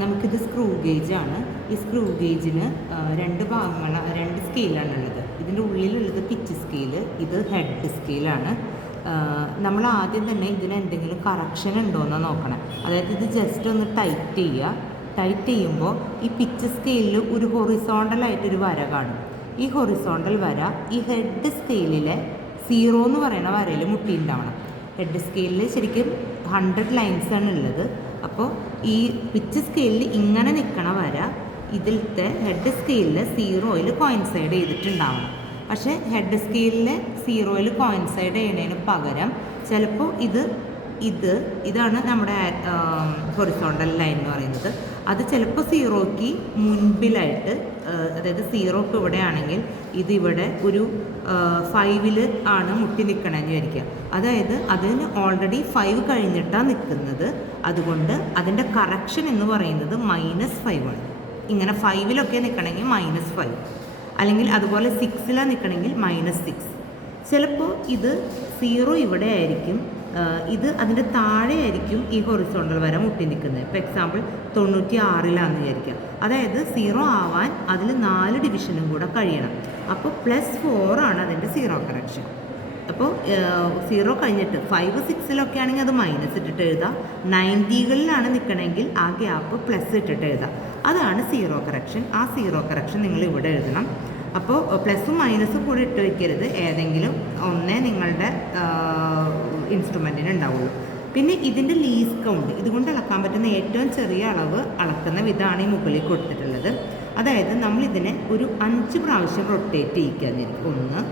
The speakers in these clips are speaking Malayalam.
നമുക്കിത് സ്ക്രൂ ഗേജാണ്. ഈ സ്ക്രൂ ഗേജിന് രണ്ട് സ്കെയിലാണുള്ളത്. ഇതിൻ്റെ ഉള്ളിലുള്ളത് പിച്ച് സ്കെയില്, ഇത് ഹെഡ് സ്കെയിലാണ്. നമ്മൾ ആദ്യം തന്നെ ഇതിന് എന്തെങ്കിലും കറക്ഷൻ ഉണ്ടോയെന്ന് നോക്കണം. അതായത് ഇത് ജസ്റ്റ് ഒന്ന് ടൈറ്റ് ചെയ്യുക. ടൈറ്റ് ചെയ്യുമ്പോൾ ഈ പിച്ച് സ്കെയിലിൽ ഒരു ഹൊറിസോണ്ടലായിട്ടൊരു വര കാണും. ഈ ഹൊറിസോണ്ടൽ വര ഈ ഹെഡ് സ്കെയിലിലെ 0 എന്ന് പറയുന്ന വരയിൽ മുട്ടിയിട്ടുണ്ടാവണം. ഹെഡ് സ്കെയിലിൽ ശരിക്കും 100 ലൈൻസാണ് ഉള്ളത്. അപ്പോൾ ഈ പിച്ച് സ്കെയിലിൽ ഇങ്ങനെ നിൽക്കണ വര ഇതിലത്തെ ഹെഡ് സ്കെയിലിൽ 0യിൽ കോയിൻസൈഡ് ചെയ്തിട്ടുണ്ടാവണം. പക്ഷേ ഹെഡ് സ്കെയിലിലെ 0യിൽ കോയിൻസൈഡ് ചെയ്യുന്നതിന് പകരം ചിലപ്പോൾ ഇതാണ് നമ്മുടെ ഹൊറിസോണ്ടൽ ലൈൻ എന്ന് പറയുന്നത്. അത് ചിലപ്പോൾ 0ക്ക് മുൻപിലായിട്ട്, അതായത് 0 ഇപ്പോൾ ഇവിടെ ആണെങ്കിൽ ഇതിവിടെ ഒരു 5ൽ ആണ് മുട്ടി നിൽക്കണമെന്ന് വിചാരിക്കുക. അതായത് അതിന് ഓൾറെഡി 5 കഴിഞ്ഞിട്ടാണ് നിൽക്കുന്നത്. അതുകൊണ്ട് അതിൻ്റെ കറക്ഷൻ എന്ന് പറയുന്നത് -5 ആണ്. ഇങ്ങനെ 5ലൊക്കെ നിൽക്കണമെങ്കിൽ -5, അല്ലെങ്കിൽ അതുപോലെ 6ലാണ് നിൽക്കണമെങ്കിൽ -6. ചിലപ്പോൾ ഇത് 0 ഇവിടെ ആയിരിക്കും, ഇത് അതിൻ്റെ താഴെ ആയിരിക്കും ഈ ഹൊറിസോണ്ടൽ വര മുട്ടി നിൽക്കുന്നത്. ഇപ്പോൾ എക്സാമ്പിൾ 96ലാണെന്ന് വിചാരിക്കുക. അതായത് 0 ആവാൻ അതിൽ 4 ഡിവിഷനും കൂടെ കഴിയണം. അപ്പോൾ +4 ആണ് അതിൻ്റെ 0 കറക്ഷൻ. അപ്പോൾ 0 കഴിഞ്ഞിട്ട് 5, 6ലൊക്കെ ആണെങ്കിൽ അത് മൈനസ് ഇട്ടിട്ട് എഴുതാം. 90കളിലാണ് നിൽക്കണമെങ്കിൽ ആ ഗ്യാപ്പ് പ്ലസ് ഇട്ടിട്ട് എഴുതാം. അതാണ് 0 കറക്ഷൻ. ആ 0 കറക്ഷൻ നിങ്ങൾ ഇവിടെ എഴുതണം. അപ്പോൾ പ്ലസും മൈനസും കൂടെ ഇട്ട് വയ്ക്കരുത്. ഏതെങ്കിലും ഒന്നേ നിങ്ങളുടെ ഇൻസ്ട്രുമെൻറ്റിന് ഉണ്ടാവുള്ളൂ. പിന്നെ ഇതിൻ്റെ ലീസ് കൗണ്ട്, ഇതുകൊണ്ട് അളക്കാൻ പറ്റുന്ന ഏറ്റവും ചെറിയ അളവ് അളക്കുന്ന വിധമാണ് ഈ മുകളിൽ കൊടുത്തിട്ടുള്ളത്. അതായത് നമ്മളിതിനെ ഒരു 5 പ്രാവശ്യം റൊട്ടേറ്റ് ചെയ്യിക്കാന്നിരിക്കും. 1,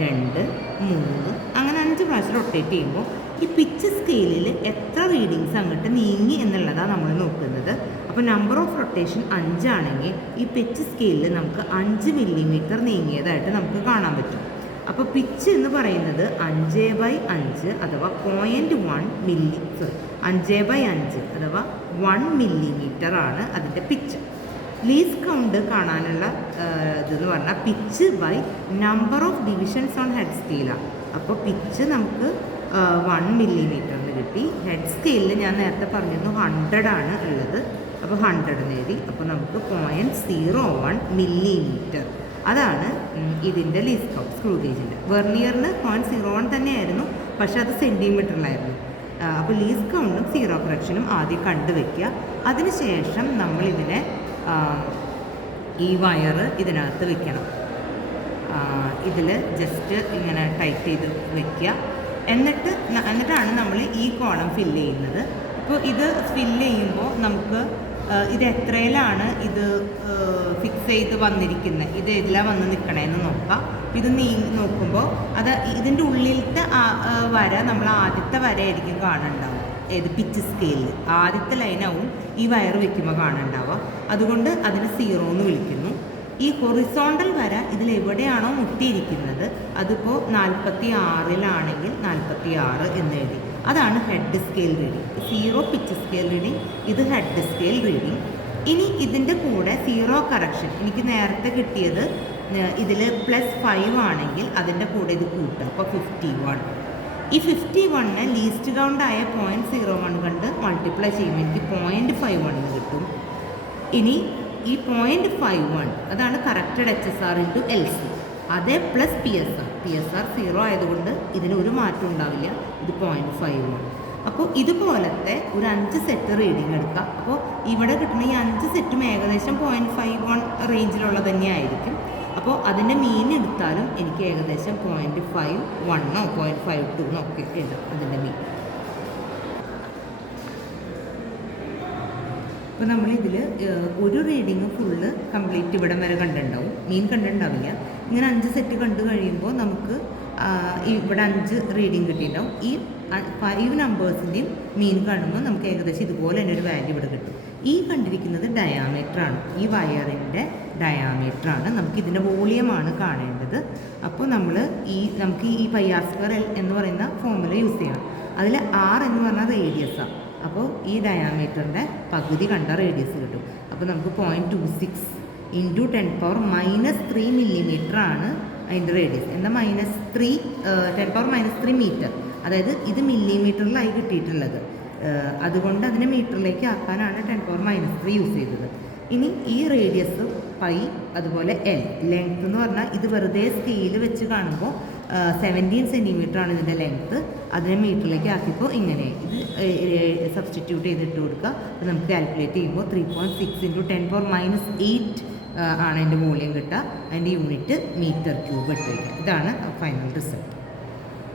2, 3 അങ്ങനെ 5 പ്രാവശ്യം റൊട്ടേറ്റ് ചെയ്യുമ്പോൾ ഈ പിച്ച് സ്കെയിലിൽ എത്ര റീഡിങ്സ് അങ്ങോട്ട് നീങ്ങി എന്നുള്ളതാണ് നമ്മൾ നോക്കുന്നത്. അപ്പോൾ നമ്പർ ഓഫ് റൊട്ടേഷൻ 5 ആണെങ്കിൽ ഈ പിച്ച് സ്കെയിലിൽ നമുക്ക് 5 മില്ലിമീറ്റർ നീങ്ങിയതായിട്ട് നമുക്ക് കാണാൻ പറ്റും. അപ്പോൾ പിച്ച് എന്ന് പറയുന്നത് 5/5 അഥവാ 0.1 മില്ലി 5/5 അഥവാ 1 മില്ലിമീറ്റർ ആണ് അതിൻ്റെ പിച്ച്. ലീസ് കൗണ്ട് കാണാനുള്ള ഇതെന്ന് പറഞ്ഞാൽ pitch by number of divisions on head സ്കെയിലാണ്. അപ്പോൾ പിച്ച് നമുക്ക് 1 മില്ലിമീറ്ററിന് കിട്ടി. ഹെഡ് സ്കെയിലിൽ ഞാൻ നേരത്തെ പറഞ്ഞിരുന്നു 100 ആണ് ഉള്ളത്. അപ്പോൾ 100 നേടി. അപ്പോൾ നമുക്ക് 0.01 മില്ലിമീറ്റർ അതാണ് ഇതിൻ്റെ ലീസ് കൗണ്ട് സ്ക്രൂ ഗേജിൻ്റെ. വെർണിയറിന് 0.01 തന്നെയായിരുന്നു, പക്ഷേ അത് സെൻറ്റിമീറ്ററിലായിരുന്നു. അപ്പോൾ ലീസ് കൗണ്ടും 0 കറക്ഷനും ആദ്യം കണ്ടുവയ്ക്കുക. അതിനുശേഷം നമ്മളിതിനെ ഈ വയറ് ഇതിനകത്ത് വെക്കണം. ഇതിൽ ജസ്റ്റ് ഇങ്ങനെ ടൈറ്റ് ചെയ്ത് വെക്കുക. എന്നിട്ടാണ് നമ്മൾ ഈ കോളം ഫില്ല് ചെയ്യുന്നത്. അപ്പോൾ ഇത് ഫില്ല് ചെയ്യുമ്പോൾ നമുക്ക് ഇത് എത്രയിലാണ് ഇത് ഫിക്സ് ചെയ്ത് വന്നിരിക്കുന്നത്, ഇത് എല്ലാം വന്ന് നിൽക്കണേന്ന് നോക്കാം. ഇത് നോക്കുമ്പോൾ അത് ഇതിൻ്റെ ഉള്ളിലത്തെ വര നമ്മൾ ആദ്യത്തെ വരയായിരിക്കും കാണുന്നുണ്ടാവുക. ഏത് പിച്ച് സ്കെയിലിൽ ആദ്യത്തെ ലൈനാവും ഈ വയർ വെക്കുമ്പോൾ കാണുന്നുണ്ടാവുക. അതുകൊണ്ട് അതിന് 0 എന്ന് വിളിക്കുന്നു. ഈ ഹൊറിസോണ്ടൽ വര ഇതിലെവിടെയാണോ മുട്ടിയിരിക്കുന്നത് അതിപ്പോൾ 46ലാണെങ്കിൽ 46 എന്ന് എഴുതി. അതാണ് head scale reading. 0 pitch scale reading, ഇത് ഹെഡ് സ്കെയിൽ റീഡിങ്. ഇനി ഇതിൻ്റെ കൂടെ 0 കറക്ഷൻ എനിക്ക് നേരത്തെ കിട്ടിയത് ഇതിൽ +5 ആണെങ്കിൽ അതിൻ്റെ കൂടെ ഇത് കൂട്ടുക. അപ്പോൾ 51. ഈ 51നെ ലീസ്റ്റ് കൗണ്ടായ 0.01 കൊണ്ട് മൾട്ടിപ്ലൈ ചെയ്യുമ്പോൾ എനിക്ക് 0.51 കിട്ടും. ഇനി ഈ 0.51 അതാണ് കറക്റ്റഡ് HSR ഇൻറ്റു LC. അതേ പ്ലസ് PSR. PSR 0 ആയതുകൊണ്ട് ഇതിന് ഒരു മാറ്റം ഉണ്ടാവില്ല. ഇത് 0.51. അപ്പോൾ ഇതുപോലത്തെ ഒരു 5 സെറ്റ് റീഡിങ് എടുക്കുക. അപ്പോൾ ഇവിടെ കിട്ടുന്ന ഈ 5 സെറ്റും ഏകദേശം 0.51 റേഞ്ചിലുള്ള തന്നെയായിരിക്കും. അപ്പോൾ അതിൻ്റെ മീൻ എടുത്താലും എനിക്ക് ഏകദേശം 0.51 0.52 ഒക്കെ എഴുതാം അതിൻ്റെ മീൻ. അപ്പോൾ നമ്മളിതിൽ ഒരു റീഡിങ് ഫുള്ള് കംപ്ലീറ്റ് ഇവിടം വരെ കണ്ടിട്ടുണ്ടാവും, മീൻ കണ്ടിട്ടുണ്ടാവില്ല. ഇങ്ങനെ 5 സെറ്റ് കണ്ടു കഴിയുമ്പോൾ നമുക്ക് ഇവിടെ 5 റീഡിങ് കിട്ടിയിട്ടുണ്ടാവും. ഈ 5 നമ്പേഴ്സിൻ്റെയും മീൻ കാണുമ്പോൾ നമുക്ക് ഏകദേശം ഇതുപോലെ തന്നെ ഒരു വാല്യൂ ഇവിടെ കിട്ടും. ഈ കണ്ടിരിക്കുന്നത് ഡയാമീറ്ററാണ്, ഈ വയറിൻ്റെ ഡയാമീറ്ററാണ്. നമുക്ക് ഇതിൻ്റെ വോളിയമാണ് കാണേണ്ടത്. അപ്പോൾ നമുക്ക് ഈ πr² എന്ന് പറയുന്ന ഫോർമുല യൂസ് ചെയ്യണം. അതിൽ R എന്ന് പറഞ്ഞാൽ റേഡിയസാണ്. അപ്പോൾ ഈ ഡയാമീറ്ററിൻ്റെ പകുതി കണ്ട റേഡിയസ് കിട്ടും. അപ്പോൾ നമുക്ക് 0.26 ഇൻറ്റു 10⁻³ മില്ലിമീറ്റർ ആണ് അതിൻ്റെ റേഡിയസ്. എന്താ -3 10⁻³ മീറ്റർ. അതായത് ഇത് മില്ലിമീറ്ററിലായി കിട്ടിയിട്ടുള്ളത്. അതുകൊണ്ട് അതിനെ മീറ്ററിലേക്ക് ആക്കാനാണ് 10⁻³ യൂസ് ചെയ്തത്. ഇനി ഈ റേഡിയസ് പൈ അതുപോലെ എൽ, ലെങ്ത് എന്ന് പറഞ്ഞാൽ ഇത് വെറുതെ സ്കെയിൽ വെച്ച് കാണുമ്പോൾ 17 സെൻറ്റിമീറ്റർ ആണ് ഇതിൻ്റെ ലെങ്ത്ത്. അതിനെ മീറ്ററിലേക്ക് ആക്കിയപ്പോൾ ഇങ്ങനെ ഇത് സബ്സ്റ്റിറ്റ്യൂട്ട് ചെയ്തിട്ട് കൊടുക്കുക. അപ്പോൾ നമുക്ക് കാൽക്കുലേറ്റ് ചെയ്യുമ്പോൾ 3.6 × 10⁻8 ആണ് അതിൻ്റെ വോളിയം കിട്ടുക. അതിൻ്റെ യൂണിറ്റ് മീറ്റർ ക്യൂബ് ഇട്ട് വയ്ക്കുക. ഇതാണ് ഫൈനൽ റിസൾട്ട്.